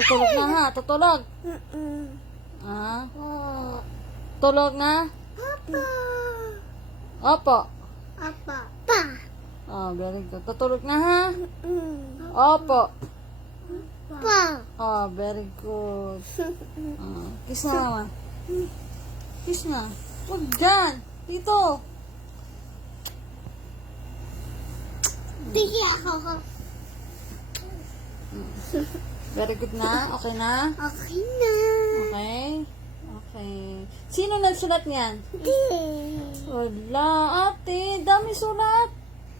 Tutulog na ha, tutulog. Ah, tulog na? Opo. Oh, very good. Tutulog na ha? Opo. Oh, very good. Kiss na naman. Kiss na. Huwag dyan. Dito. Very good na? Okay na? Okay na. Okay? Okay. Sino nagsulat niyan? Wala, ate. Dami sulat.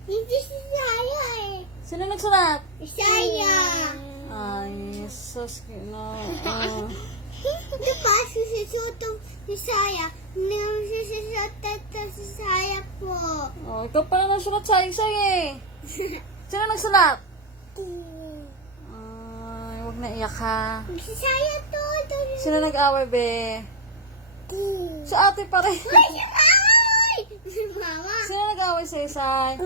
Hindi si Saya eh. Sino nagsulat? Saya. Ay, sus. No. Di ba sususutong si Saya? Sususutong si Saya po. Oh, ikaw pala nagsulat sa isay eh. Sino nagsulat? Ay, huwag na iyak ha. Si Saya to. Sino nag-away, be? Si ate pa rin. Ay, si Away! Si Mama. Sino nag-away sa isay?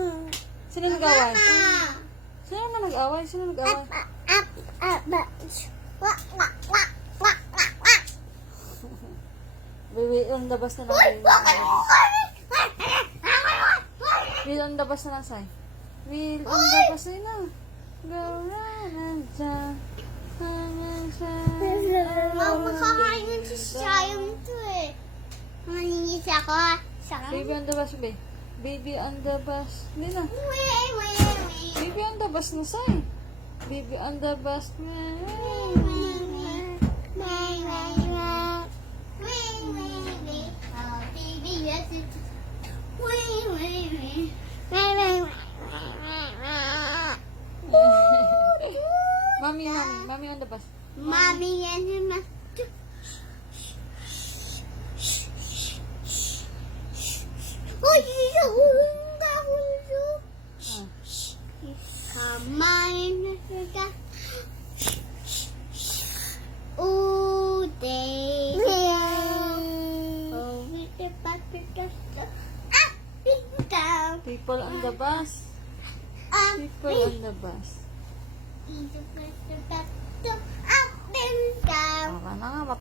Sino nag-away? Mama. Sino naman nag-away? Sino nag-away? Baby, on the bus na lang. Wheel on the bus na lang, say. Wheel on the bus na. Go round and down. Mama, kakainin si Saya to eh. Maningis ako ha. Baby on the bus, baby. Baby on the bus. Hindi na. Baby on the bus na, say. Baby on the bus na. Mommy on the bus. Mommy and him. Uy, hulong ka, hulong. Kamay na siya. Uday. Oh, with the butter. Ah, down. People on the bus. People on the bus. Up and down. Tara na nga,